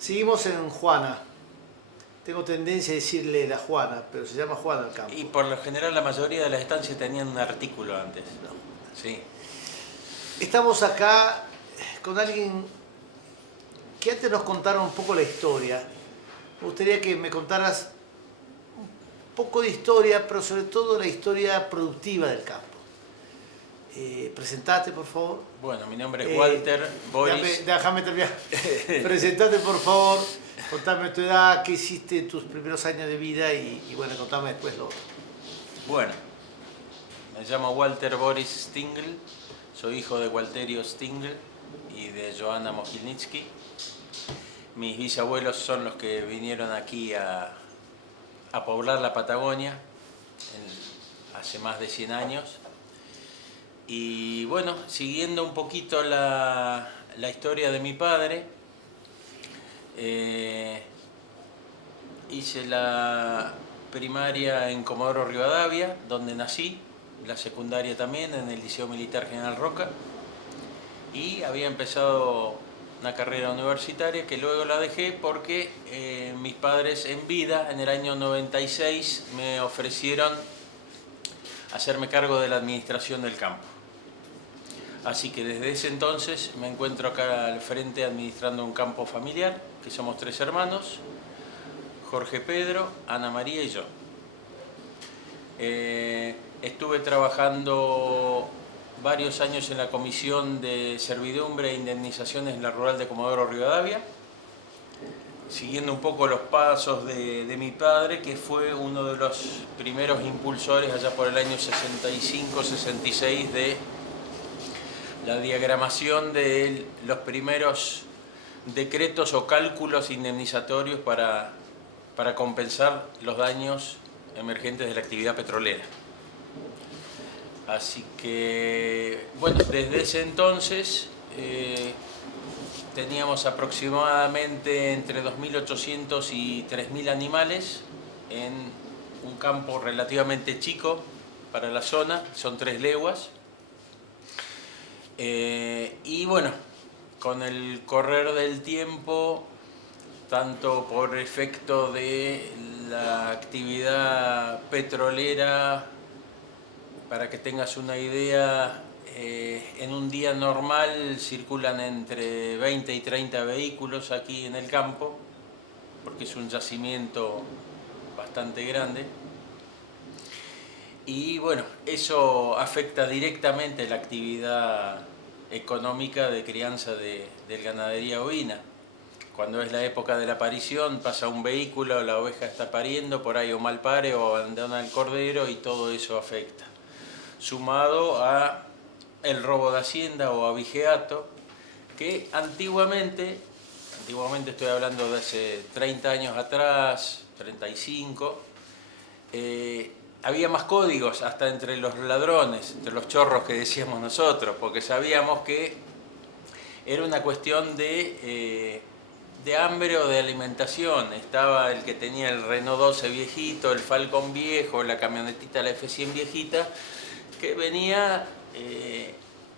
Seguimos en Juana. Tengo tendencia a decirle la Juana, pero se llama Juana al campo. Y por lo general la mayoría de las estancias tenían un artículo antes. No. Sí. Estamos acá con alguien que antes nos contaron un poco la historia. Me gustaría que me contaras un poco de historia, pero sobre todo la historia productiva del campo. Presentate, por favor. Bueno, mi nombre es Walter Boris. Déjame terminar. Presentate, por favor. Contame tu edad, qué hiciste en tus primeros años de vida y bueno, contame después lo otro. Bueno, me llamo Walter Boris Stingl, soy hijo de Walterio Stingl y de Joanna Mogilnitsky. Mis bisabuelos son los que vinieron aquí a poblar la Patagonia hace más de 100 años. Y bueno, siguiendo un poquito la historia de mi padre, hice la primaria en Comodoro Rivadavia, donde nací, la secundaria también en el Liceo Militar General Roca, y había empezado una carrera universitaria que luego la dejé porque mis padres en vida, en el año 96, me ofrecieron hacerme cargo de la administración del campo. Así que desde ese entonces me encuentro acá al frente administrando un campo familiar, que somos 3 hermanos, Jorge Pedro, Ana María y yo. Estuve trabajando varios años en la Comisión de Servidumbre e Indemnizaciones en la Rural de Comodoro Rivadavia, siguiendo un poco los pasos de mi padre, que fue uno de los primeros impulsores allá por el año 65-66 de la diagramación de los primeros decretos o cálculos indemnizatorios para compensar los daños emergentes de la actividad petrolera. Así que, bueno, desde ese entonces teníamos aproximadamente entre 2.800 y 3.000 animales en un campo relativamente chico para la zona, son 3 leguas. Y bueno, con el correr del tiempo, tanto por efecto de la actividad petrolera, para que tengas una idea, en un día normal circulan entre 20 y 30 vehículos aquí en el campo, porque es un yacimiento bastante grande. Y bueno, eso afecta directamente la actividad económica de crianza de ganadería ovina. Cuando es la época de la parición, pasa un vehículo, la oveja está pariendo, por ahí o mal pare o abandona el cordero y todo eso afecta. Sumado a el robo de hacienda o abigeato, que antiguamente estoy hablando de hace 30 años atrás, 35, había más códigos hasta entre los ladrones, entre los chorros que decíamos nosotros, porque sabíamos que era una cuestión de hambre o de alimentación. Estaba el que tenía el Renault 12 viejito, el Falcon viejo, la camionetita, la F100 viejita, que venía,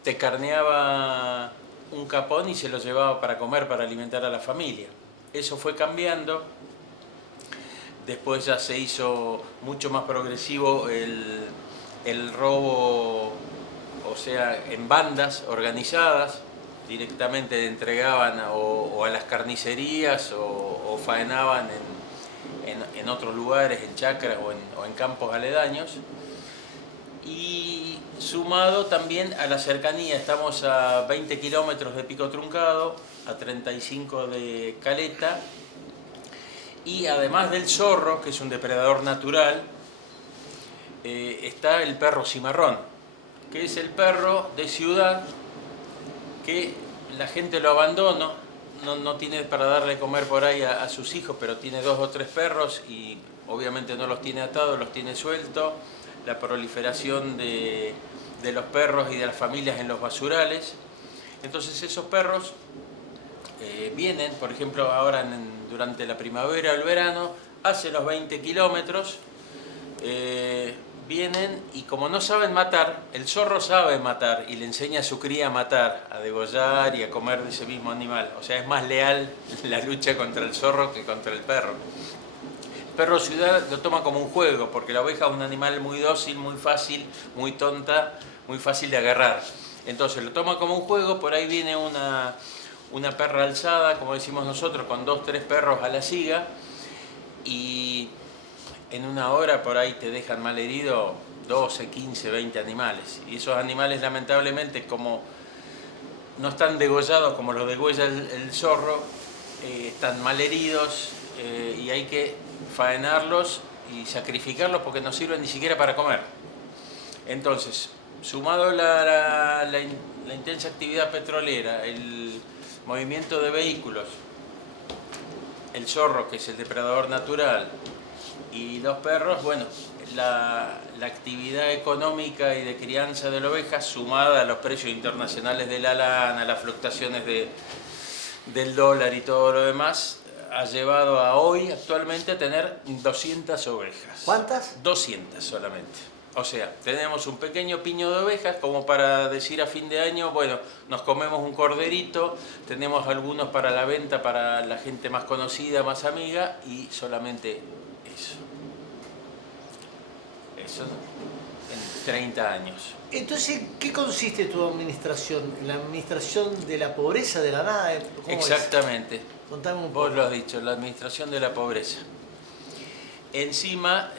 te carneaba un capón y se lo llevaba para comer, para alimentar a la familia. Eso fue cambiando. Después ya se hizo mucho más progresivo el robo, o sea, en bandas organizadas, directamente entregaban o a las carnicerías o faenaban en otros lugares, en chacras o en campos aledaños. Y sumado también a la cercanía, estamos a 20 kilómetros de Pico Truncado, a 35 de Caleta, y además del zorro, que es un depredador natural, está el perro cimarrón, que es el perro de ciudad que la gente lo abandona, no tiene para darle comer por ahí a sus hijos, pero tiene 2 o 3 perros y obviamente no los tiene atados, los tiene sueltos. La proliferación de los perros y de las familias en los basurales. Entonces esos perros vienen, por ejemplo, ahora durante la primavera o el verano, hacen los 20 kilómetros, vienen y como no saben matar, el zorro sabe matar y le enseña a su cría a matar, a degollar y a comer de ese mismo animal. O sea, es más leal la lucha contra el zorro que contra el perro. El perro ciudad lo toma como un juego, porque la oveja es un animal muy dócil, muy fácil, muy tonta, muy fácil de agarrar. Entonces lo toma como un juego, por ahí viene una perra alzada, como decimos nosotros, con 2 o 3 perros a la siga, y en una hora por ahí te dejan mal herido 12, 15, 20 animales. Y esos animales lamentablemente, como no están degollados como los degüella el zorro, están mal heridos y hay que faenarlos y sacrificarlos porque no sirven ni siquiera para comer. Entonces, sumado la intensa actividad petrolera, el movimiento de vehículos, el zorro, que es el depredador natural, y los perros, bueno, la actividad económica y de crianza de la oveja, sumada a los precios internacionales de la lana, las fluctuaciones del dólar y todo lo demás, ha llevado a hoy, actualmente, a tener 200 ovejas. ¿Cuántas? 200 solamente. O sea, tenemos un pequeño piño de ovejas como para decir a fin de año, bueno, nos comemos un corderito, tenemos algunos para la venta para la gente más conocida, más amiga, y solamente eso. Eso en 30 años. Entonces, ¿qué consiste tu administración? ¿La administración de la pobreza, de la nada? ¿Cómo Exactamente. es? Contame un Vos poco. lo has dicho, la administración de la pobreza. Encima,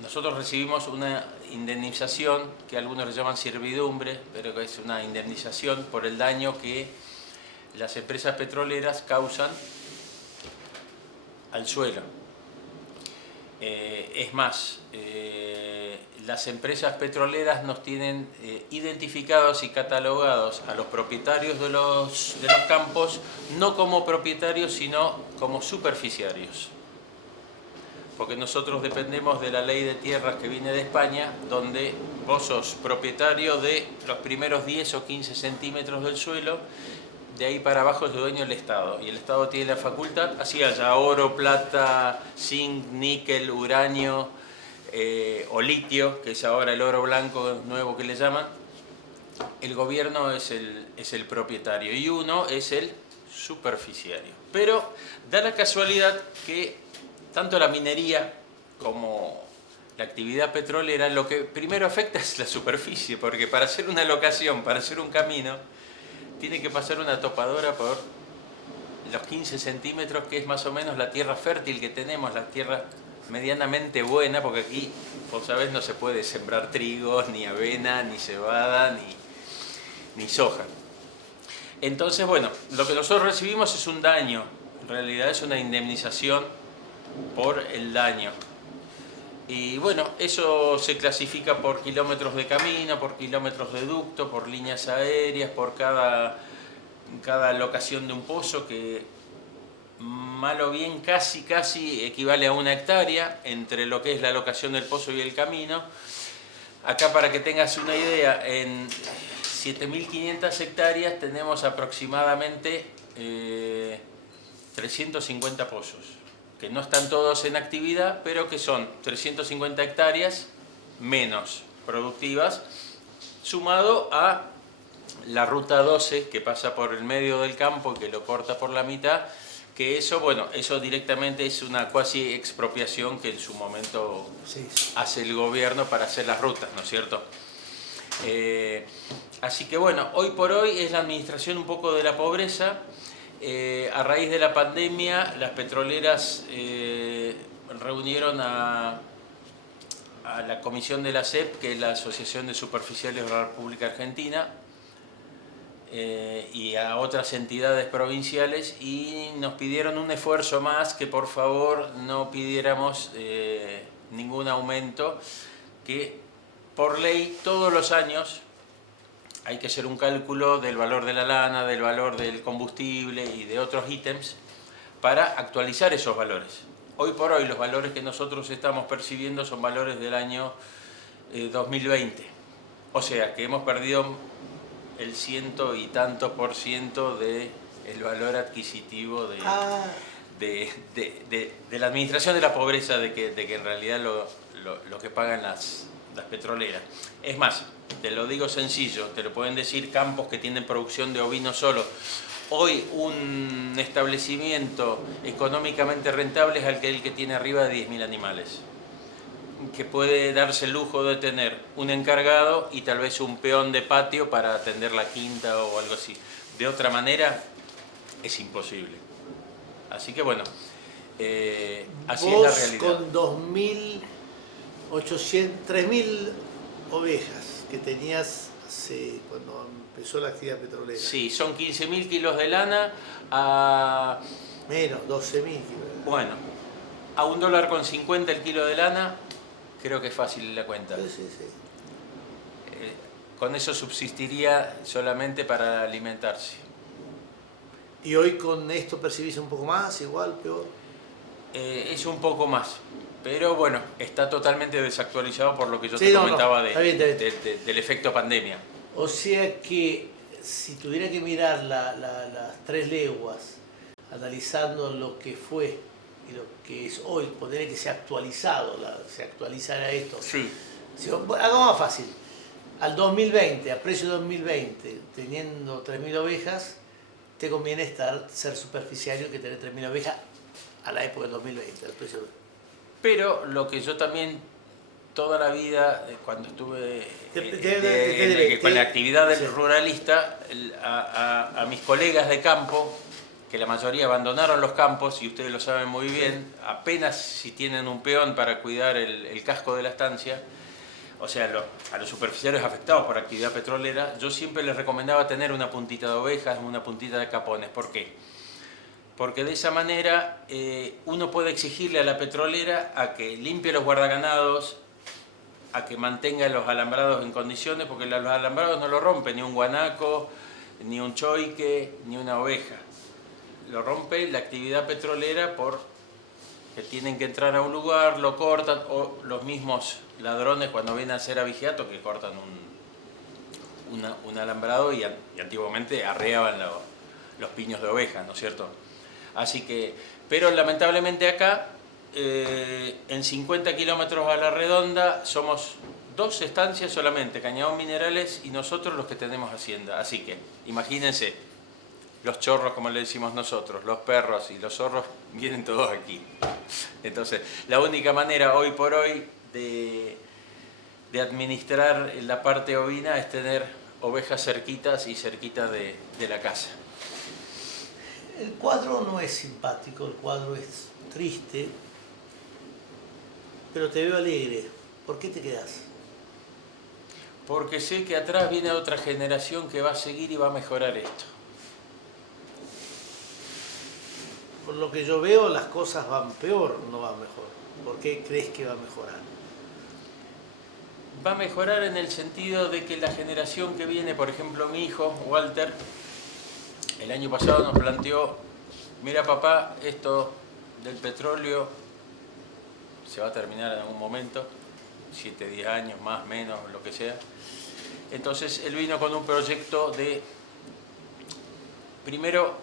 nosotros recibimos una indemnización que algunos le llaman servidumbre, pero que es una indemnización por el daño que las empresas petroleras causan al suelo. Es más, las empresas petroleras nos tienen identificados y catalogados a los propietarios de los campos, no como propietarios, sino como superficiarios. Porque nosotros dependemos de la ley de tierras que viene de España, donde vos sos propietario de los primeros 10 o 15 centímetros del suelo, de ahí para abajo es dueño del Estado. Y el Estado tiene la facultad, así haya oro, plata, zinc, níquel, uranio o litio, que es ahora el oro blanco nuevo que le llaman. El gobierno es el propietario y uno es el superficiario. Pero da la casualidad que tanto la minería como la actividad petrolera, lo que primero afecta es la superficie, porque para hacer una locación, para hacer un camino, tiene que pasar una topadora por los 15 centímetros, que es más o menos la tierra fértil que tenemos, la tierra medianamente buena, porque aquí, vos sabés, no se puede sembrar trigo, ni avena, ni cebada, ni soja. Entonces, bueno, lo que nosotros recibimos es un daño, en realidad es una indemnización por el daño. Y bueno, eso se clasifica por kilómetros de camino, por kilómetros de ducto, por líneas aéreas, por cada locación de un pozo, que mal o bien casi equivale a 1 hectárea entre lo que es la locación del pozo y el camino. Acá, para que tengas una idea, en 7.500 hectáreas tenemos aproximadamente 350 pozos, que no están todos en actividad, pero que son 350 hectáreas menos productivas, sumado a la ruta 12 que pasa por el medio del campo y que lo corta por la mitad, que eso, bueno, eso directamente es una cuasi expropiación que en su momento hace el gobierno para hacer las rutas, ¿no es cierto? Así que bueno, hoy por hoy es la administración un poco de la pobreza. A raíz de la pandemia, las petroleras reunieron a la comisión de la ASEP, que es la Asociación de Superficiales de la República Argentina, y a otras entidades provinciales, y nos pidieron un esfuerzo más, que por favor no pidiéramos ningún aumento, que por ley todos los años hay que hacer un cálculo del valor de la lana, del valor del combustible y de otros ítems para actualizar esos valores. Hoy por hoy los valores que nosotros estamos percibiendo son valores del año 2020. O sea que hemos perdido el 100 y tanto % del valor adquisitivo de la administración de la pobreza, de que en realidad lo que pagan las petroleras. Es más, te lo digo sencillo, te lo pueden decir campos que tienen producción de ovino solo. Hoy un establecimiento económicamente rentable es el que tiene arriba de 10.000 animales, que puede darse el lujo de tener un encargado y tal vez un peón de patio para atender la quinta o algo así. De otra manera es imposible. Así que bueno, así es la realidad. Con 3.000 ovejas que tenías cuando empezó la actividad petrolera. Sí, son 15.000 kilos de lana a... Menos, 12.000 kilos. Bueno, a $1,50 el kilo de lana, creo que es fácil la cuenta. Sí. Con eso subsistiría solamente para alimentarse. ¿Y hoy con esto percibís un poco más, igual, peor? Es un poco más, pero bueno, está totalmente desactualizado por lo que yo Sí, te no, comentaba está bien. del efecto pandemia. O sea que si tuviera que mirar las 3 leguas, analizando lo que fue y lo que es hoy, poner que se ha actualizado, se actualizará esto. Sí. Hagamos más fácil. Al 2020, a precio 2020, teniendo 3.000 ovejas, te conviene ser superficiario que tener 3.000 ovejas a la época del 2020, al precio. Pero lo que yo también toda la vida, cuando estuve con la actividad del ruralista, a mis colegas de campo, que la mayoría abandonaron los campos, y ustedes lo saben muy bien, apenas si tienen un peón para cuidar el casco de la estancia, o sea, a los superficiarios afectados por actividad petrolera, yo siempre les recomendaba tener una puntita de ovejas, una puntita de capones. ¿Por qué? Porque de esa manera uno puede exigirle a la petrolera a que limpie los guardaganados, a que mantenga los alambrados en condiciones, porque los alambrados no lo rompe ni un guanaco, ni un choique, ni una oveja. Lo rompe la actividad petrolera porque tienen que entrar a un lugar, lo cortan, o los mismos ladrones cuando vienen a hacer abigeato que cortan un alambrado y antiguamente arreaban los piños de oveja, ¿no es cierto? Así que, pero lamentablemente acá, en 50 kilómetros a la redonda, somos 2 estancias solamente, Cañadón Minerales y nosotros los que tenemos hacienda. Así que, imagínense, los chorros, como le decimos nosotros, los perros y los zorros vienen todos aquí. Entonces, la única manera hoy por hoy de administrar la parte ovina es tener ovejas cerquitas y cerquitas de la casa. El cuadro no es simpático, el cuadro es triste, pero te veo alegre. ¿Por qué te quedás? Porque sé que atrás viene otra generación que va a seguir y va a mejorar esto. Por lo que yo veo, las cosas van peor, no van mejor. ¿Por qué crees que va a mejorar? Va a mejorar en el sentido de que la generación que viene, por ejemplo mi hijo, Walter, el año pasado nos planteó, mira papá, esto del petróleo se va a terminar en algún momento, 7, 10 años, más, menos, lo que sea. Entonces él vino con un proyecto de, primero,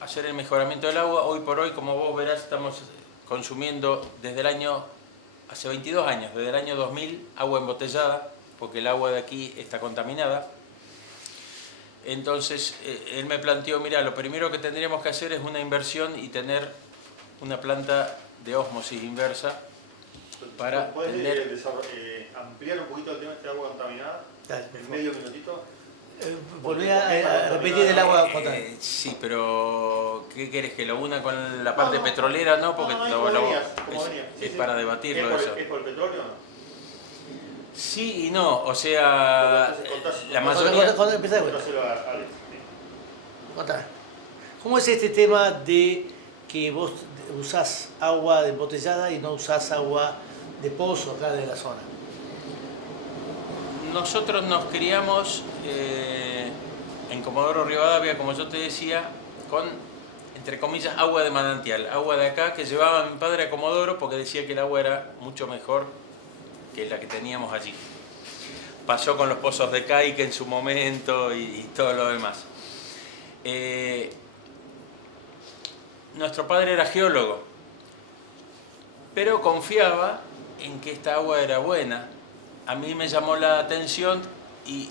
hacer el mejoramiento del agua. Hoy por hoy, como vos verás, estamos consumiendo desde el año, hace 22 años, desde el año 2000, agua embotellada, porque el agua de aquí está contaminada. Entonces, él me planteó, mira, lo primero que tendríamos que hacer es una inversión y tener una planta de ósmosis inversa para ¿Puedes ampliar un poquito el tema de este agua contaminada? Dale, En medio minutito. Volví a repetir el agua contaminada. Sí, pero ¿qué querés? ¿Que lo una con la parte petrolera? No, porque es para debatirlo eso. ¿Es por el petróleo o no? Sí y no, o sea, la mayoría... Contame. ¿Cómo es este tema de que vos usás agua embotellada y no usás agua de pozo acá de la zona? Nosotros nos criamos en Comodoro Rivadavia, como yo te decía, con, entre comillas, agua de manantial, agua de acá que llevaba mi padre a Comodoro porque decía que el agua era mucho mejor que la que teníamos allí. Pasó con los pozos de Caique en su momento y todo lo demás. nuestro padre era geólogo, pero confiaba en que esta agua era buena. A mí me llamó la atención y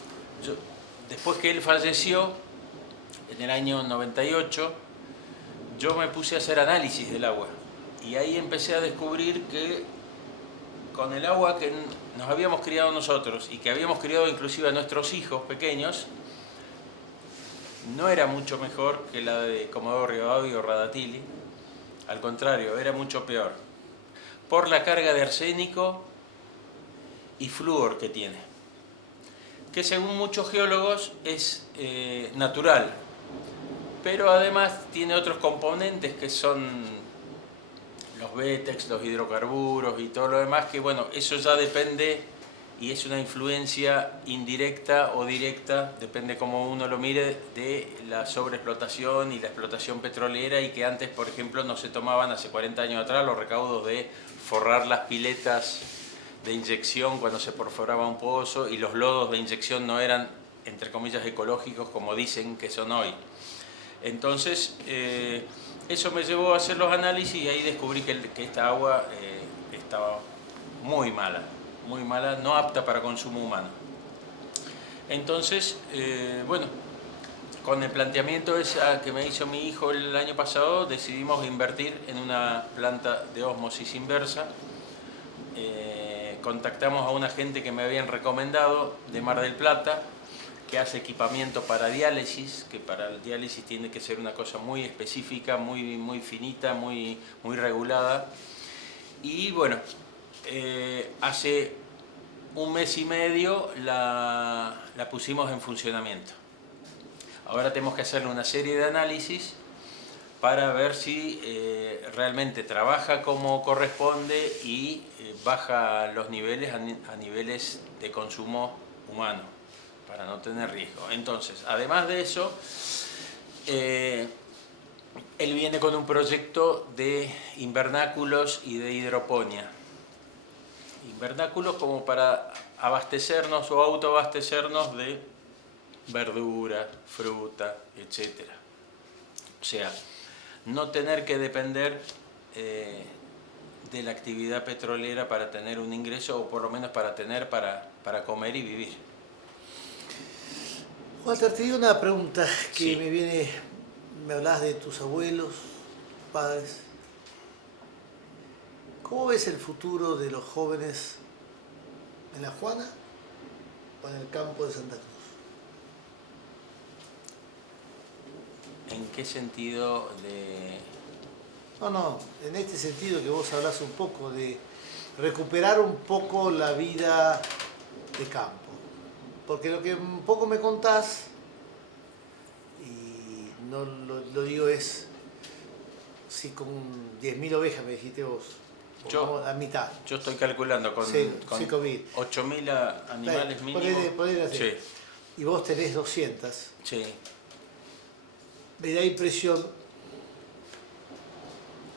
después que él falleció, en el año 98, yo me puse a hacer análisis del agua. Y ahí empecé a descubrir que con el agua que nos habíamos criado nosotros y que habíamos criado inclusive a nuestros hijos pequeños, no era mucho mejor que la de Comodoro Rivadavia o Radatili. Al contrario, era mucho peor, por la carga de arsénico y flúor que tiene, que según muchos geólogos es natural, pero además tiene otros componentes que son los bétex, los hidrocarburos y todo lo demás, que bueno, eso ya depende y es una influencia indirecta o directa, depende cómo uno lo mire, de la sobreexplotación y la explotación petrolera, y que antes, por ejemplo, no se tomaban, hace 40 años atrás, los recaudos de forrar las piletas de inyección cuando se perforaba un pozo, y los lodos de inyección no eran, entre comillas, ecológicos como dicen que son hoy. Entonces, eso me llevó a hacer los análisis y ahí descubrí que esta agua estaba muy mala, no apta para consumo humano. Entonces, bueno, con el planteamiento ese que me hizo mi hijo el año pasado, decidimos invertir en una planta de ósmosis inversa. Contactamos a una gente que me habían recomendado de Mar del Plata, que hace equipamiento para diálisis, que para el diálisis tiene que ser una cosa muy específica, muy finita, muy regulada. Y bueno, hace un mes y medio la pusimos en funcionamiento. Ahora tenemos que hacerle una serie de análisis para ver si realmente trabaja como corresponde y baja los niveles a niveles de consumo humano, para no tener riesgo. Entonces, además de eso, él viene con un proyecto de invernáculos y de hidroponía. Invernáculos como para abastecernos o autoabastecernos de verdura, fruta, etc. O sea, no tener que depender de la actividad petrolera para tener un ingreso, o por lo menos para tener para comer y vivir. Walter, te digo una pregunta que Sí. me hablas de tus abuelos, padres. ¿Cómo ves el futuro de los jóvenes en La Juana o en el campo de Santa Cruz? ¿En qué sentido de...? No, en este sentido que vos hablas un poco de recuperar un poco la vida de campo. Porque lo que un poco me contás, y no lo digo es, si con 10.000 ovejas me dijiste vos, Yo, a mitad. yo estoy calculando con 5.000. 8.000 animales mínimos. Ponele así. Sí, Y vos tenés 200. sí. Me da impresión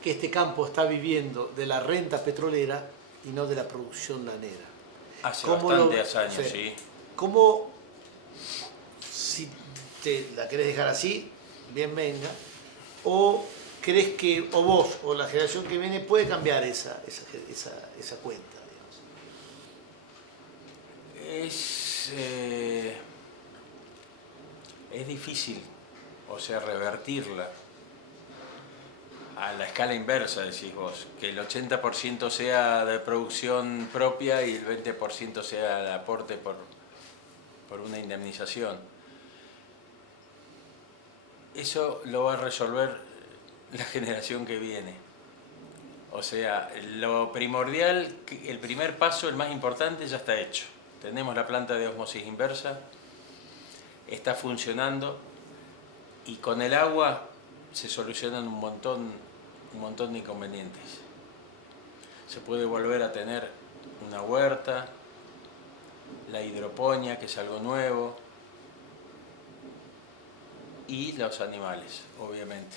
que este campo está viviendo de la renta petrolera y no de la producción lanera. Hace ¿Cómo bastantes años, sí. ¿Cómo, si te la querés dejar así, bien venga, o crees que o vos o la generación que viene puede cambiar esa cuenta? Digamos. Es difícil, o sea, revertirla a la escala inversa, decís vos, que el 80% sea de producción propia y el 20% sea de aporte por una indemnización. Eso lo va a resolver la generación que viene. O sea, lo primordial, el primer paso, el más importante, ya está hecho. Tenemos la planta de ósmosis inversa, está funcionando, y con el agua se solucionan un montón de inconvenientes. Se puede volver a tener una huerta, la hidroponía, que es algo nuevo, y los animales, obviamente.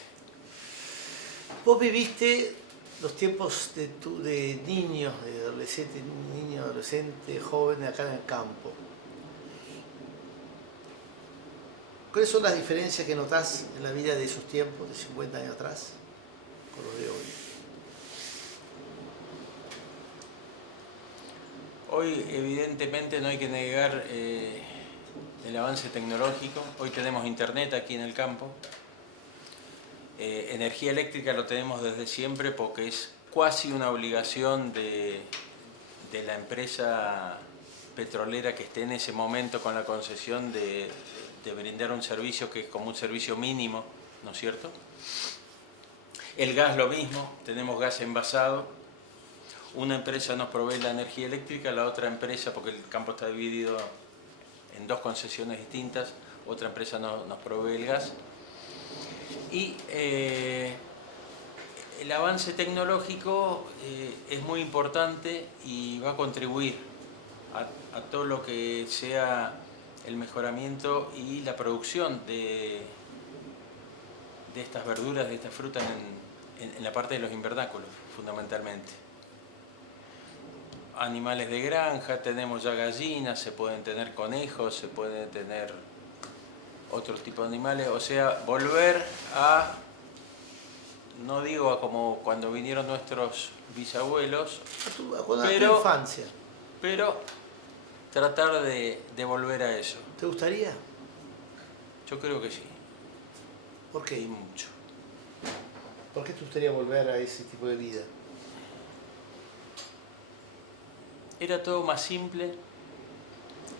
Vos viviste los tiempos de niños, de adolescentes, niños, adolescentes, jóvenes acá en el campo. ¿Cuáles son las diferencias que notás en la vida de esos tiempos, de 50 años atrás? con los de hoy? Hoy evidentemente no hay que negar el avance tecnológico. Hoy tenemos internet aquí en el campo. Energía eléctrica lo tenemos desde siempre porque es casi una obligación de la empresa petrolera que esté en ese momento con la concesión de brindar un servicio que es como un servicio mínimo, ¿no es cierto? El gas lo mismo, tenemos gas envasado. Una empresa nos provee la energía eléctrica, la otra empresa, porque el campo está dividido en dos concesiones distintas, otra empresa nos provee el gas. Y el avance tecnológico es muy importante y va a contribuir a todo lo que sea el mejoramiento y la producción de estas verduras, de estas frutas en la parte de los invernáculos, fundamentalmente. Animales de granja, tenemos ya gallinas, se pueden tener conejos, se pueden tener otros tipos de animales, o sea, volver a, no digo a como cuando vinieron nuestros bisabuelos, A tu infancia. pero tratar de volver a eso. ¿Te gustaría? Yo creo que sí, ¿Por qué? y mucho. ¿Por qué te gustaría volver a ese tipo de vida? Era todo más simple,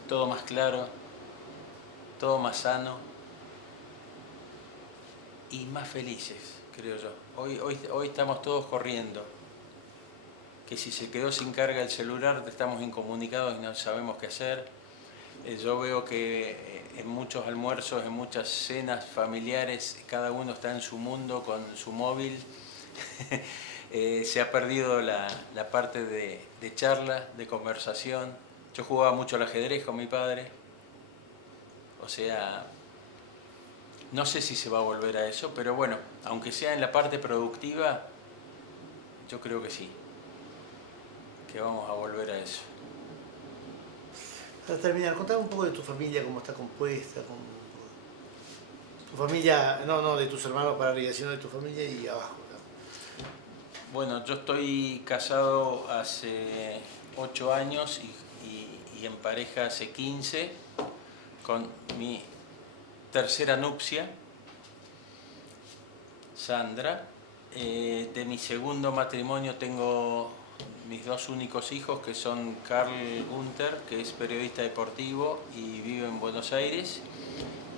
todo más claro, todo más sano y más felices, creo yo. Hoy estamos todos corriendo, que si se quedó sin carga el celular estamos incomunicados y no sabemos qué hacer. Yo veo que en muchos almuerzos, en muchas cenas familiares, cada uno está en su mundo con su móvil. Se ha perdido la parte de charla, de conversación. Yo jugaba mucho al ajedrez con mi padre. O sea, no sé si se va a volver a eso, pero bueno, aunque sea en la parte productiva, yo creo que sí, que vamos a volver a eso. Para terminar, contame un poco de tu familia, cómo está compuesta, tu familia, no de tus hermanos para arriba, sino de tu familia y abajo. Bueno, yo estoy casado hace 8 años y en pareja hace 15, con mi tercera nupcia, Sandra. De mi segundo matrimonio tengo mis 2 únicos hijos, que son Carl Gunther, que es periodista deportivo y vive en Buenos Aires,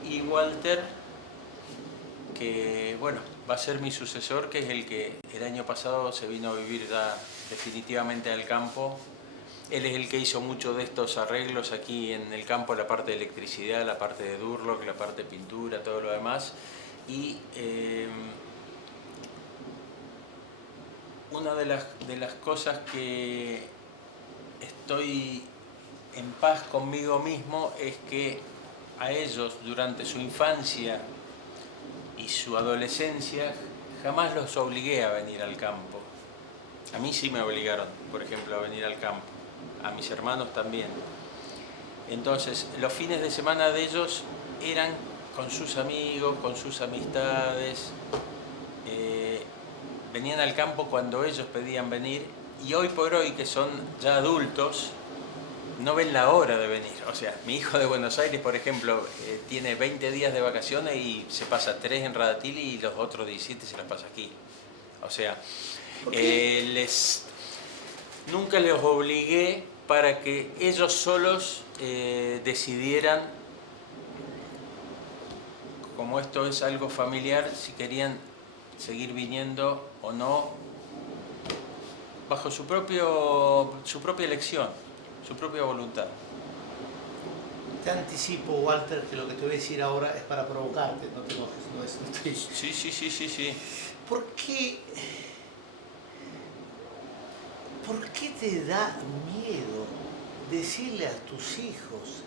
y Walter, que bueno, va a ser mi sucesor, que es el que el año pasado se vino a vivir ya definitivamente al campo. Él es el que hizo muchos de estos arreglos aquí en el campo, la parte de electricidad, la parte de Durlock, la parte de pintura, todo lo demás. Y una de las cosas que estoy en paz conmigo mismo es que a ellos durante su infancia y su adolescencia jamás los obligué a venir al campo. A mí sí me obligaron, por ejemplo, a venir al campo. A mis hermanos también. Entonces, los fines de semana de ellos eran con sus amigos, con sus amistades. Venían al campo cuando ellos pedían venir, y hoy por hoy, que son ya adultos, no ven la hora de venir. O sea, mi hijo de Buenos Aires, por ejemplo, tiene 20 días de vacaciones y se pasa 3 en Radatili y los otros 17 se las pasa aquí. O sea, nunca les obligué para que ellos solos decidieran, como esto es algo familiar, si querían seguir viniendo o no, bajo su propia elección, su propia voluntad. Te anticipo, Walter, que lo que te voy a decir ahora es para provocarte, no te enojes, no estoy... Sí. ¿Por qué te da miedo decirle a tus hijos,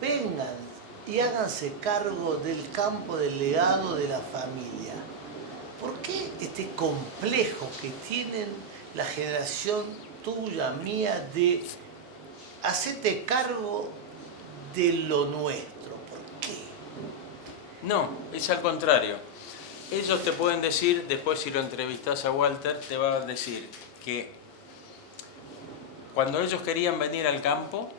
vengan y háganse cargo del campo, del legado de la familia? ¿Por qué este complejo que tienen la generación tuya, mía, de hacerte cargo de lo nuestro? ¿Por qué? No, es al contrario. Ellos te pueden decir, después si lo entrevistas a Walter, te va a decir que cuando ellos querían venir al campo,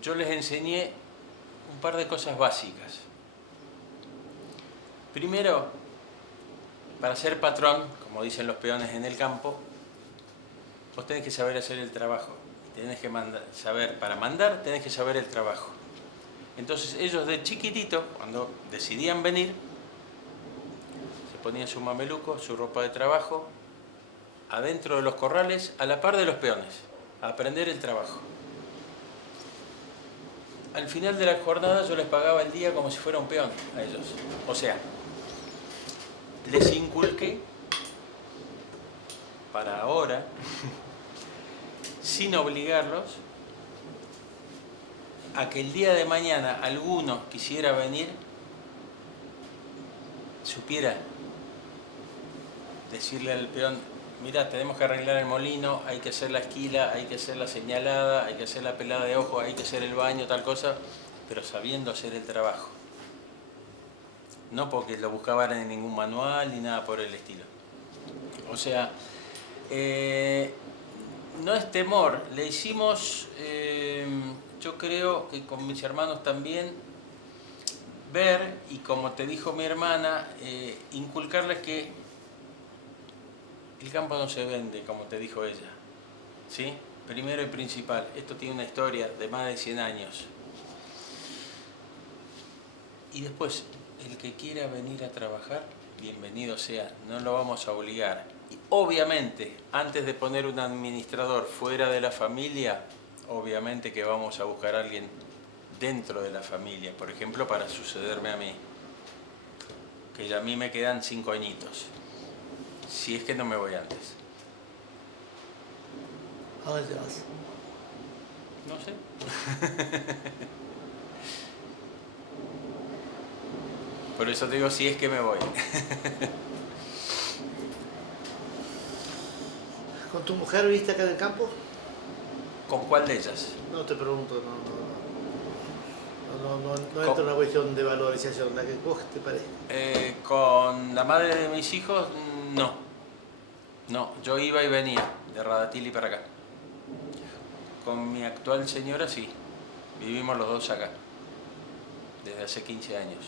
yo les enseñé un par de cosas básicas. Primero, para ser patrón, como dicen los peones en el campo, vos tenés que saber hacer el trabajo. Tenés que saber, para mandar, tenés que saber el trabajo. Entonces ellos de chiquitito, cuando decidían venir, se ponían su mameluco, su ropa de trabajo, adentro de los corrales, a la par de los peones, a aprender el trabajo. Al final de la jornada yo les pagaba el día como si fuera un peón a ellos. O sea, les inculqué para ahora, sin obligarlos, a que el día de mañana alguno quisiera venir, supiera decirle al peón: mirá, tenemos que arreglar el molino, hay que hacer la esquila, hay que hacer la señalada, hay que hacer la pelada de ojo, hay que hacer el baño, tal cosa, pero sabiendo hacer el trabajo. No porque lo buscaban en ningún manual ni nada por el estilo. O sea, no es temor, le hicimos, yo creo que con mis hermanos también, ver, y como te dijo mi hermana, inculcarles que el campo no se vende, como te dijo ella, ¿sí? Primero y principal, esto tiene una historia de más de 100 años. Y después, el que quiera venir a trabajar, bienvenido sea, no lo vamos a obligar. Y obviamente, antes de poner un administrador fuera de la familia, obviamente que vamos a buscar a alguien dentro de la familia, por ejemplo, para sucederme a mí, que ya a mí me quedan 5 añitos, si es que no me voy antes. ¿A dónde te vas? No sé. Por eso te digo, si es que me voy. ¿Con tu mujer viviste acá en el campo? ¿Con cuál de ellas? No te pregunto, no entra en una cuestión de valorización, la que vos te parezca. Con la madre de mis hijos, no. No, yo iba y venía de Radatili para acá. Con mi actual señora, sí. Vivimos los dos acá. Desde hace 15 años.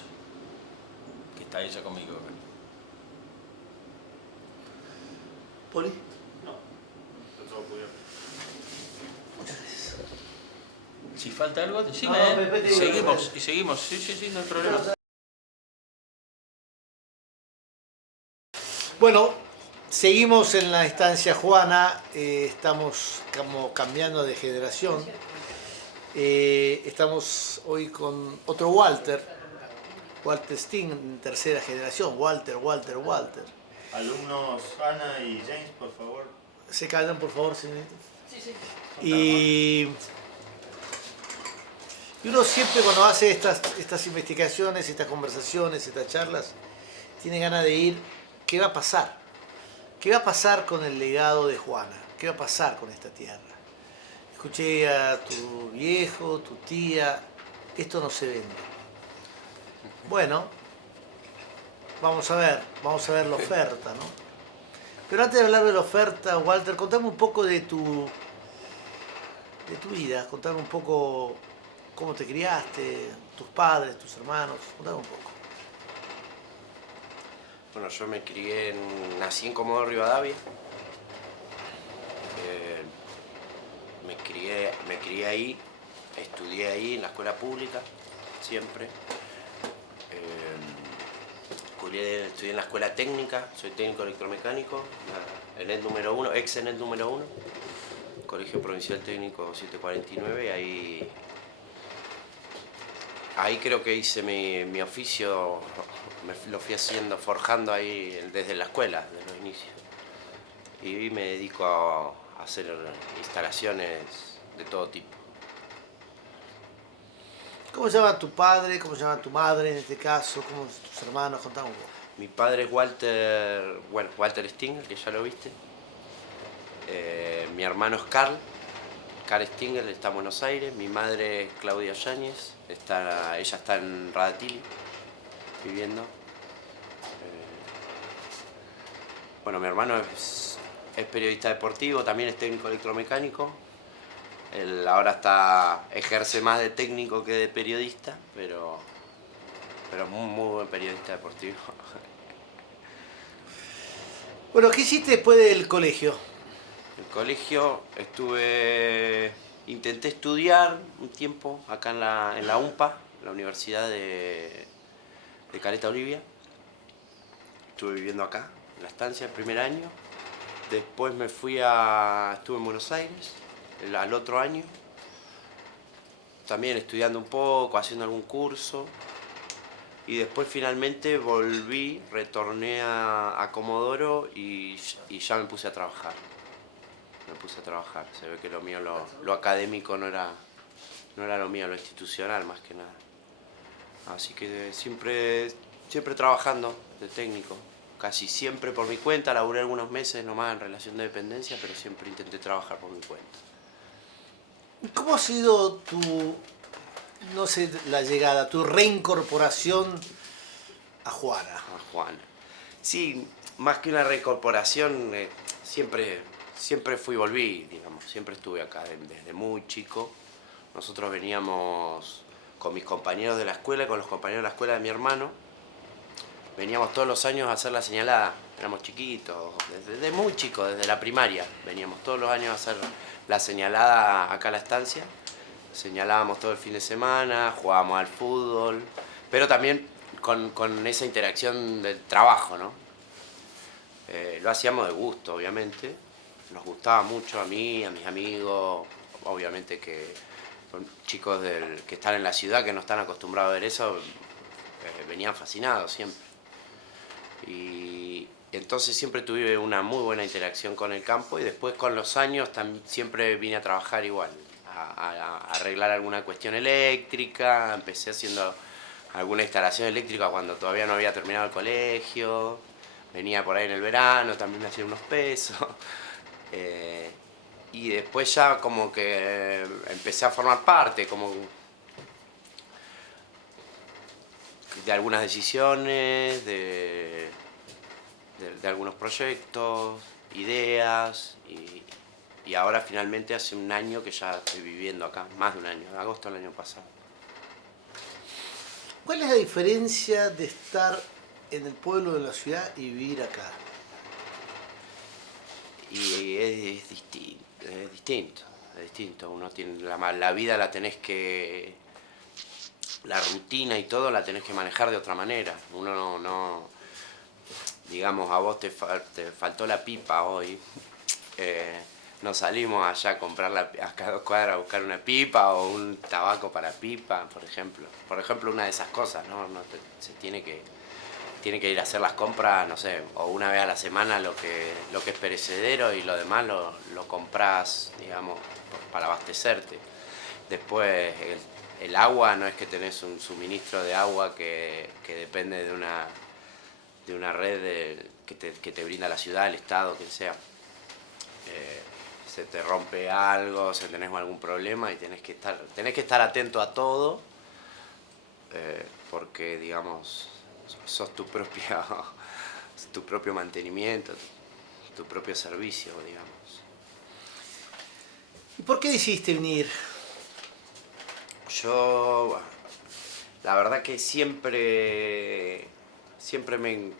Que está ella conmigo acá. ¿Poli? No, está todo cubierto. Muchas gracias. Si falta algo, decime, No, Pepe, te digo, seguimos, Pepe. y seguimos. Sí, no hay problema. Bueno, seguimos en la estancia Juana, estamos como cambiando de generación. Estamos hoy con otro Walter Sting, tercera generación, Walter. Alumnos Ana y James, por favor. ¿Se callan, por favor, señoritas? Sí. Y uno siempre cuando hace estas investigaciones, estas conversaciones, estas charlas, tiene ganas de ir, ¿qué va a pasar? ¿Qué va a pasar con el legado de Juana? ¿Qué va a pasar con esta tierra? Escuché a tu viejo, tu tía, esto no se vende. Bueno, vamos a ver la oferta, ¿no? Pero antes de hablar de la oferta, Walter, contame un poco de tu vida, contame un poco cómo te criaste, tus padres, tus hermanos, contame un poco. Bueno, yo nací en Comodoro Rivadavia. Me crié ahí, estudié ahí en la escuela pública, siempre. Estudié en la escuela técnica, soy técnico electromecánico, ENET número 1, ex ENET número 1, Colegio Provincial Técnico 749, ahí creo que hice mi oficio, lo fui haciendo, forjando ahí desde la escuela, desde los inicios. Y me dedico a hacer instalaciones de todo tipo. ¿Cómo se llama tu padre? ¿Cómo se llama tu madre en este caso? ¿Cómo tus hermanos? Contame un poco. Mi padre es Walter Sting, que ya lo viste. Mi hermano es Carl, Karen Stingel está en Buenos Aires, mi madre es Claudia Yáñez, ella está en Radatili viviendo. Bueno, mi hermano es periodista deportivo, también es técnico electromecánico. Él ahora ejerce más de técnico que de periodista, pero es muy buen periodista deportivo. Bueno, ¿qué hiciste después del colegio? En el colegio intenté estudiar un tiempo acá en la UMPA, la Universidad de Caleta Olivia. Estuve viviendo acá, en la estancia, el primer año. Después estuve en Buenos Aires, al otro año. También estudiando un poco, haciendo algún curso. Y después finalmente retorné a Comodoro y ya me puse a trabajar. Se ve que lo mío, lo académico no era lo mío, lo institucional más que nada. Así que siempre trabajando de técnico. Casi siempre por mi cuenta, laburé algunos meses nomás en relación de dependencia, pero siempre intenté trabajar por mi cuenta. ¿Cómo ha sido no sé, la llegada, tu reincorporación a Juana? A Juana. Sí, más que una reincorporación, siempre fui y volví, digamos. Siempre estuve acá desde muy chico. Nosotros veníamos con mis compañeros de la escuela, con los compañeros de la escuela de mi hermano. Veníamos todos los años a hacer la señalada. Éramos chiquitos, desde muy chicos, desde la primaria. Veníamos todos los años a hacer la señalada acá a la estancia. Señalábamos todo el fin de semana, jugábamos al fútbol, pero también con esa interacción del trabajo, ¿no? Lo hacíamos de gusto, obviamente. Nos gustaba mucho a mí, a mis amigos, obviamente que son chicos que están en la ciudad, que no están acostumbrados a ver eso, venían fascinados siempre. Y entonces siempre tuve una muy buena interacción con el campo y después con los años siempre vine a trabajar igual, a arreglar alguna cuestión eléctrica, empecé haciendo alguna instalación eléctrica cuando todavía no había terminado el colegio, venía por ahí en el verano, también me hacía unos pesos. Y después ya como que empecé a formar parte como de algunas decisiones, de algunos proyectos, ideas, y ahora finalmente hace un año que ya estoy viviendo acá, más de un año, en agosto del año pasado. ¿Cuál es la diferencia de estar en el pueblo de la ciudad y vivir acá? Y es distinto. Uno tiene la vida la tenés que... La rutina y todo la tenés que manejar de otra manera. Uno no digamos, a vos te faltó la pipa hoy. No salimos allá a comprar acá a 2 cuadras a buscar una pipa o un tabaco para pipa, por ejemplo. Por ejemplo, una de esas cosas, ¿no? Se tiene que ir a hacer las compras, no sé, o una vez a la semana lo que es perecedero y lo demás lo comprás, digamos, para abastecerte. Después el agua, no es que tenés un suministro de agua que depende de una red que te brinda la ciudad, el Estado, quien sea. Se te rompe algo, si tenés algún problema y tenés que estar atento a todo, porque, digamos, sos tu propio mantenimiento, tu propio servicio, digamos. ¿Y por qué decidiste venir? Yo, la verdad que siempre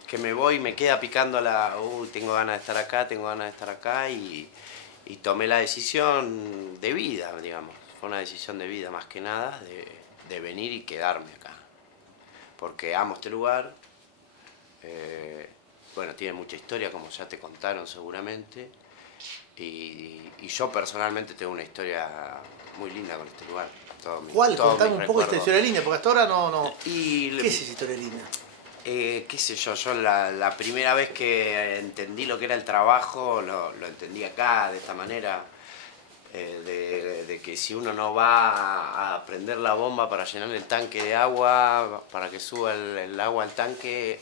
que me voy me queda picando tengo ganas de estar acá y tomé la decisión de vida, digamos. Fue una decisión de vida más que nada, de venir y quedarme acá. Porque amo este lugar. Bueno, tiene mucha historia, como ya te contaron seguramente. Y yo personalmente tengo una historia muy linda con este lugar. ¿Cuál? Contame un poco esta historia linda, porque hasta ahora no... ¿Qué es esa historia linda? Qué sé yo la primera vez que entendí lo que era el trabajo, lo entendí acá, de esta manera. de que si uno no va a prender la bomba para llenar el tanque de agua, para que suba el agua al tanque,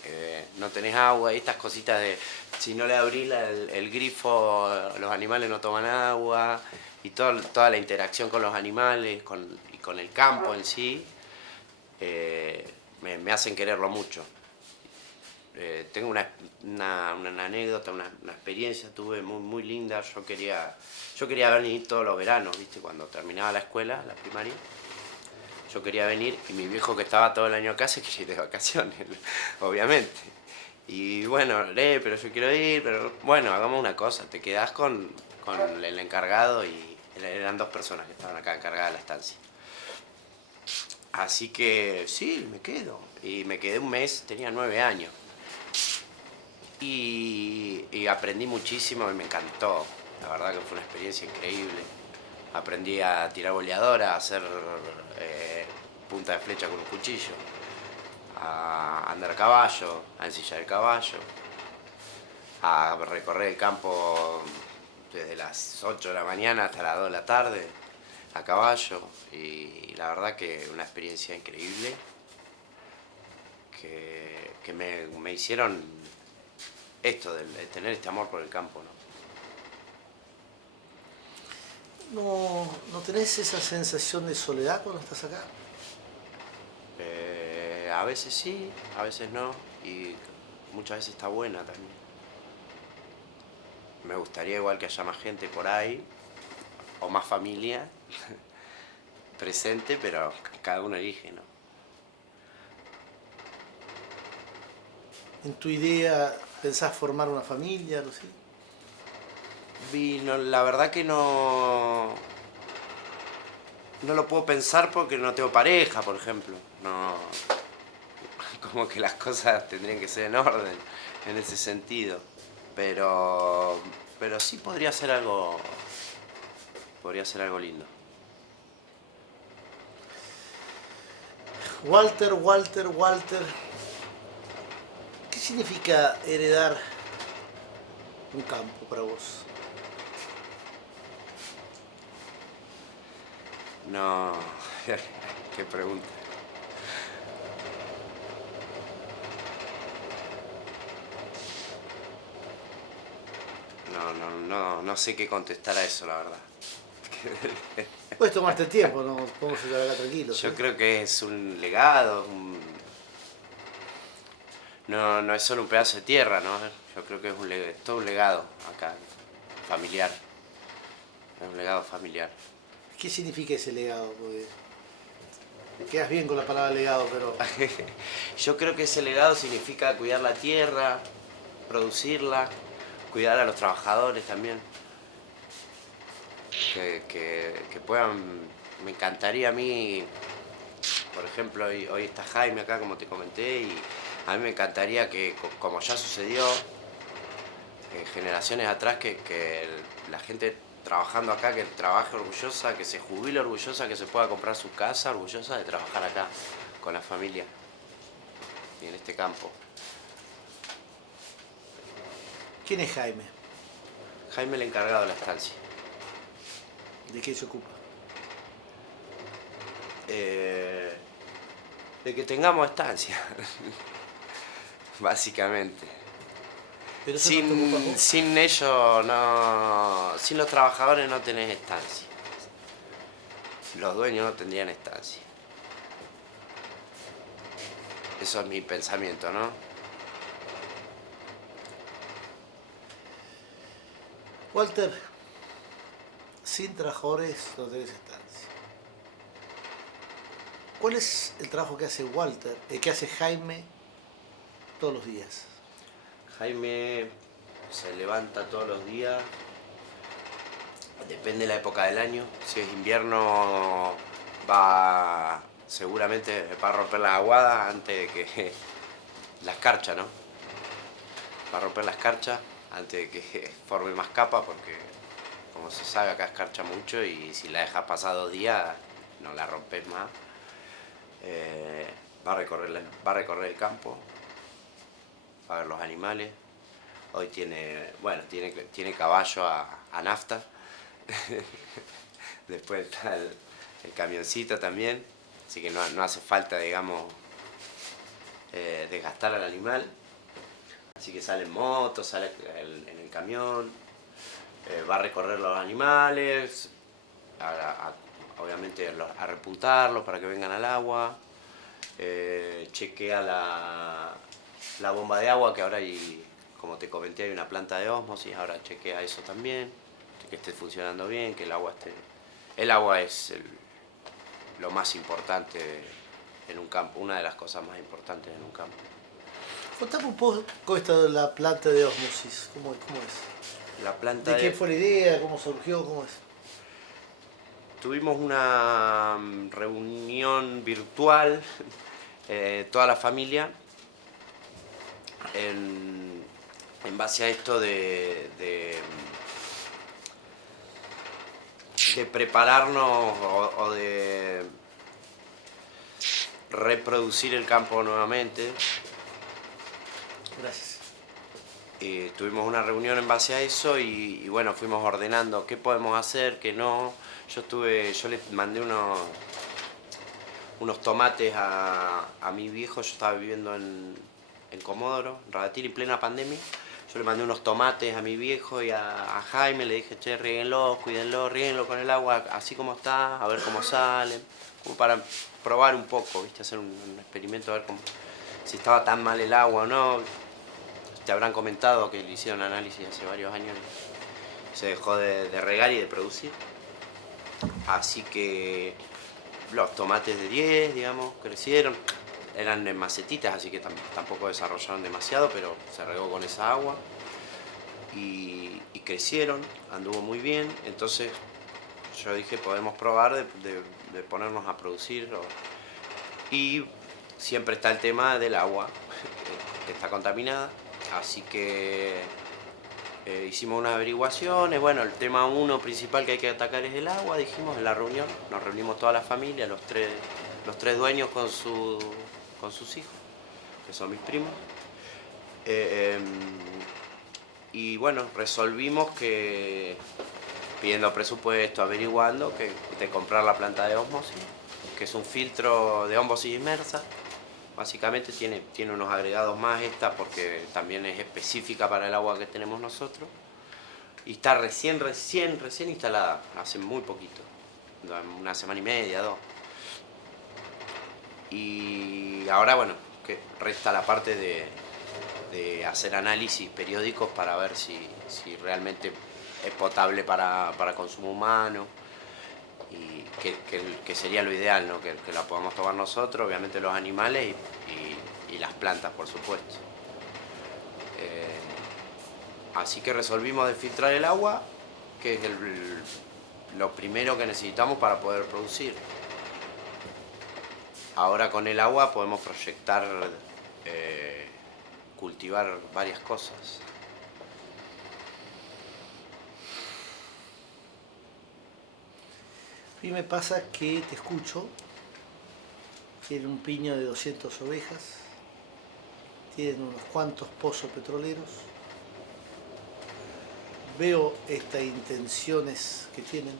no tenés agua, y estas cositas de si no le abrís el grifo, los animales no toman agua, y toda la interacción con los animales y con el campo en sí, me hacen quererlo mucho. Tengo una anécdota, una experiencia tuve muy linda. Yo quería venir todos los veranos, ¿viste? Cuando terminaba la escuela, la primaria. Yo quería venir y mi viejo, que estaba todo el año acá, se quería ir de vacaciones, obviamente. Y bueno, pero yo quiero ir, pero bueno, hagamos una cosa, te quedás con el encargado, y eran 2 personas que estaban acá encargadas de la estancia. Así que sí, me quedo. Y me quedé un mes, tenía 9 años. Y aprendí muchísimo y me encantó. La verdad que fue una experiencia increíble. Aprendí a tirar boleadora, a hacer punta de flecha con un cuchillo, a andar a caballo, a ensillar el caballo, a recorrer el campo desde las 8 de la mañana hasta las 2 de la tarde, a caballo. Y la verdad que una experiencia increíble que me hicieron esto, de tener este amor por el campo, ¿no? ¿No tenés esa sensación de soledad cuando estás acá? A veces sí, a veces no, y muchas veces está buena también. Me gustaría igual que haya más gente por ahí, o más familia presente, pero cada uno elige, ¿no? ¿En tu idea pensás formar una familia, algo así? La verdad que no lo puedo pensar porque no tengo pareja, por ejemplo. No, como que las cosas tendrían que ser en orden en ese sentido. Pero sí podría ser algo lindo. Walter, ¿qué significa heredar un campo para vos? No, qué pregunta. No sé qué contestar a eso, la verdad. Puedes tomarte el tiempo, no podemos estar acá tranquilos. Yo creo que es un legado, no es solo un pedazo de tierra, ¿no? Yo creo que es todo un legado acá, familiar. Es un legado familiar. ¿Qué significa ese legado? Porque te quedas bien con la palabra legado, pero... Yo creo que ese legado significa cuidar la tierra, producirla, cuidar a los trabajadores también. Que puedan... Me encantaría a mí, por ejemplo, hoy está Jaime acá, como te comenté, y a mí me encantaría que, como ya sucedió generaciones atrás, que la gente trabajando acá, que trabaje orgullosa, que se jubile orgullosa, que se pueda comprar su casa orgullosa de trabajar acá con la familia y en este campo. ¿Quién es Jaime? Jaime, el encargado de la estancia. ¿De qué se ocupa? De que tengamos estancia, básicamente. Pero eso no te ocupa vos. Sin ellos, no, sin los trabajadores no tenés estancia. Los dueños no tendrían estancia. Eso es mi pensamiento, ¿no? Walter, sin trabajadores no tenés estancia. ¿Cuál es el trabajo que hace Walter, que hace Jaime todos los días? Jaime se levanta todos los días, depende de la época del año. Si es invierno, seguramente va a romper las aguadas antes de que la escarcha, ¿no? Va a romper la escarcha antes de que forme más capa, porque como se sabe acá escarcha mucho, y si la dejas pasar 2 días no la rompes más. Va a recorrer el campo, va a ver los animales. Hoy tiene caballo a nafta Después está el camioncito también, así que no hace falta, digamos, desgastar al animal. Así que sale en moto, sale en el camión, va a recorrer los animales, obviamente a repuntarlos para que vengan al agua, chequea la bomba de agua, que ahora hay, como te comenté, hay una planta de ósmosis, ahora chequea eso también, que esté funcionando bien, que el agua esté... El agua es lo más importante en un campo, una de las cosas más importantes en un campo. Contame un poco esto de la planta de ósmosis, ¿cómo es? La planta ¿De quién fue la idea? ¿Cómo surgió? ¿Cómo es? Tuvimos una reunión virtual, toda la familia, en base a esto de prepararnos o de reproducir el campo nuevamente. Gracias. Tuvimos una reunión en base a eso y bueno, fuimos ordenando qué podemos hacer, qué no. Yo le mandé unos tomates a mi viejo. Yo estaba viviendo en Comodoro, en Radatili, en plena pandemia. Yo le mandé unos tomates a mi viejo y a Jaime, le dije, che, ríguenlo, cuídenlo, ríguenlo con el agua así como está, a ver cómo salen, como para probar un poco, ¿viste? Hacer un experimento, a ver si estaba tan mal el agua o no. Te habrán comentado que le hicieron análisis hace varios años y se dejó de regar y de producir. Así que los tomates de 10, digamos, crecieron. Eran en macetitas, así que tampoco desarrollaron demasiado, pero se regó con esa agua. Y crecieron, anduvo muy bien. Entonces yo dije, podemos probar de ponernos a producir. Y siempre está el tema del agua, que está contaminada. Así que hicimos unas averiguaciones. Bueno, el tema uno principal que hay que atacar es el agua, dijimos en la reunión. Nos reunimos toda la familia, los tres dueños con sus hijos, que son mis primos. Y bueno, resolvimos que, pidiendo presupuesto, averiguando, de comprar la planta de ósmosis, que es un filtro de ósmosis inmersa. Básicamente tiene unos agregados más esta porque también es específica para el agua que tenemos nosotros. Y está recién instalada, hace muy poquito, una semana y media, 2. Y ahora, bueno, que resta la parte de hacer análisis periódicos para ver si realmente es potable para consumo humano. Y que sería lo ideal, ¿no? Que la podamos tomar nosotros, obviamente los animales y las plantas, por supuesto. Así que resolvimos de filtrar el agua, que es lo primero que necesitamos para poder producir. Ahora con el agua podemos proyectar, cultivar varias cosas. A mí me pasa que te escucho, tienen un piño de 200 ovejas, tienen unos cuantos pozos petroleros, veo estas intenciones que tienen,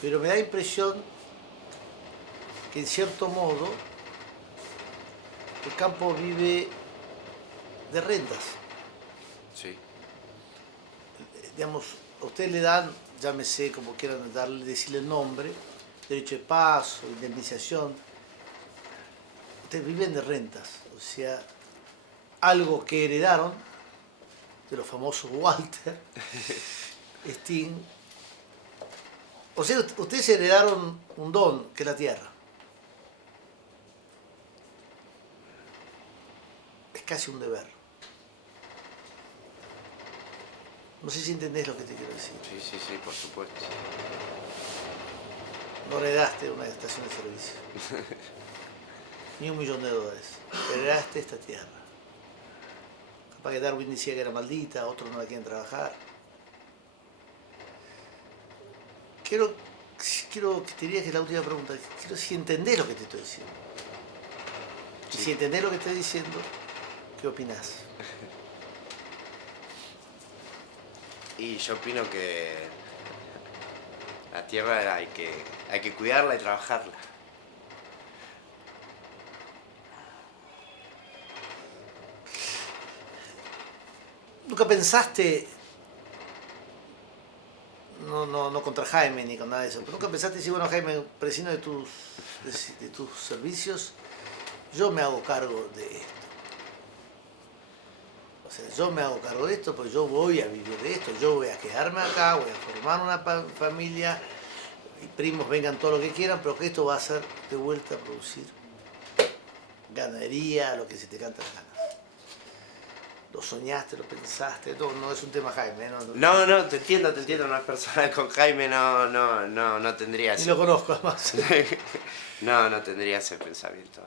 pero me da impresión que en cierto modo el campo vive de rentas. Sí. Digamos, a ustedes le dan, llámese como quieran decirle el nombre, derecho de paso, indemnización. Ustedes viven de rentas, o sea, algo que heredaron de los famosos Walter, Sting. O sea, ustedes heredaron un don, que es la tierra. Es casi un deber. No sé si entendés lo que te quiero decir. Sí, por supuesto. No heredaste una estación de servicio. Ni $1 millón. Heredaste esta tierra. Capaz que Darwin decía que era maldita, otros no la quieren trabajar. Quiero que te diría que es la última pregunta. Quiero si entendés lo que te estoy diciendo. Y si entendés lo que estoy diciendo, ¿qué opinás? Y yo opino que La tierra hay que cuidarla y trabajarla. ¿Nunca pensaste, no contra Jaime ni con nada de eso, pero nunca pensaste decir, bueno, Jaime, prescino de tus servicios, yo me hago cargo de esto? O sea, yo me hago cargo de esto, pues yo voy a vivir de esto, yo voy a quedarme acá, voy a formar una familia, y primos vengan todo lo que quieran, pero que esto va a ser de vuelta a producir ganadería, lo que se te canta las ganas. ¿Lo soñaste, lo pensaste? No es un tema Jaime, ¿no? No, te entiendo, no es personal. Con Jaime no tendría Ni ese... lo conozco además. no tendría ese pensamiento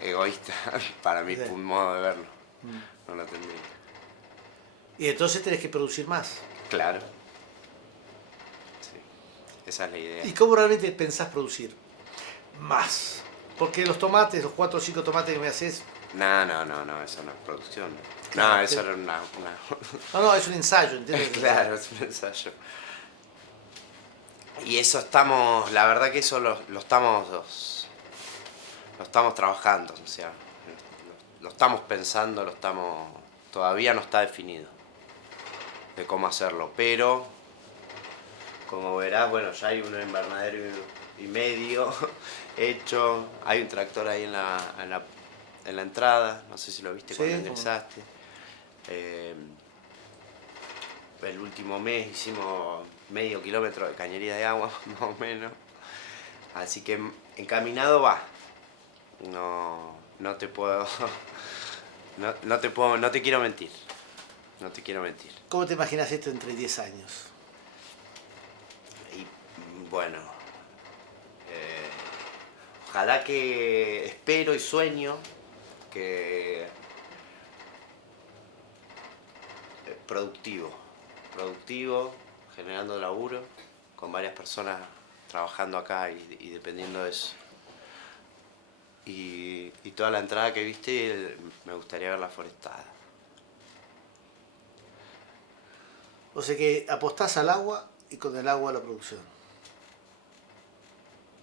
egoísta para mi Sí. modo de verlo. No lo tendría. Y entonces tenés que producir más. Claro. Sí, esa es la idea. ¿Y cómo realmente pensás producir más? Porque los tomates, los 4 o 5 tomates que me haces... No, eso no es producción. Claro, No, eso sí. era una... No, es un ensayo, ¿entiendes? Claro, es un ensayo. Y eso estamos, la verdad que eso lo estamos trabajando, o sea, lo estamos pensando, todavía no está definido de cómo hacerlo, pero como verás, bueno, ya hay un invernadero y medio hecho, hay un tractor ahí en la entrada, no sé si lo viste Sí, cuando ingresaste. El último mes hicimos medio kilómetro de cañería de agua, más o menos. Así que encaminado va. No te puedo... No te quiero mentir. No te quiero mentir. ¿Cómo te imaginas esto entre 10 años? Y bueno... ojalá que... Espero y sueño que... productivo, generando laburo, con varias personas trabajando acá y dependiendo de eso. Y toda la entrada que viste me gustaría verla forestada. O sea que apostás al agua y con el agua a la producción.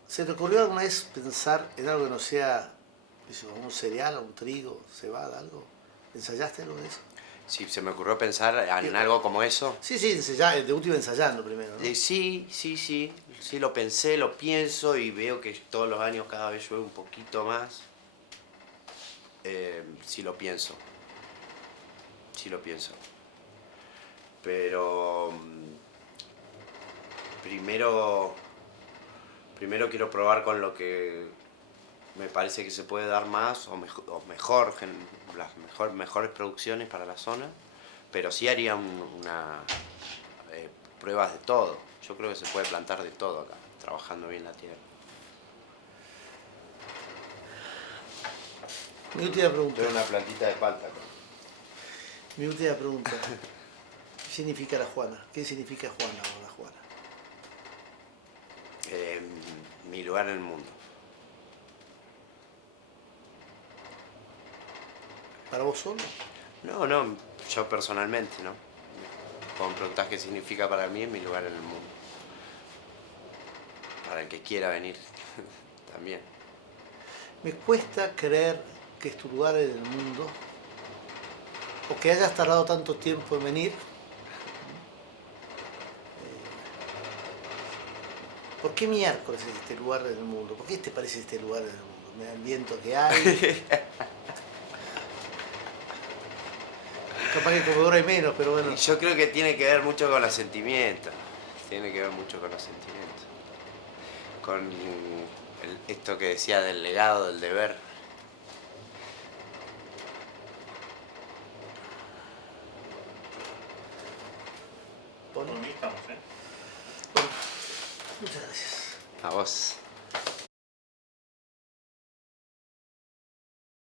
¿Se te ocurrió alguna vez pensar en algo que no sea eso, un cereal, un trigo, cebada, algo? ¿Ensayaste algo de eso? Sí, se me ocurrió pensar en algo como eso. Sí, de último ensayando primero, ¿no? Sí, lo pensé, lo pienso y veo que todos los años cada vez llueve un poquito más. Sí lo pienso. Pero primero quiero probar con lo que me parece que se puede dar más o mejor las mejores producciones para la zona, pero sí haría pruebas de todo. Yo creo que se puede plantar de todo acá, trabajando bien la tierra. Mi última pregunta. Tengo una plantita de palta acá. Mi última pregunta. ¿Qué significa la Juana? ¿Qué significa Juana o la Juana? Mi lugar en el mundo. ¿Para vos solo? No, yo personalmente, ¿no? Cuando me preguntás qué significa para mí, es mi lugar en el mundo. Para el que quiera venir, también. Me cuesta creer que es tu lugar en el mundo, o que hayas tardado tanto tiempo en venir. ¿Por qué miércoles es este lugar en el mundo? ¿Por qué te parece este lugar en el mundo? Me da el viento que hay. Capaz que como ahora hay menos, pero bueno. Y yo creo que tiene que ver mucho con los sentimientos. Con esto que decía del legado, del deber. Por mí estamos, ¿eh? Muchas gracias. A vos.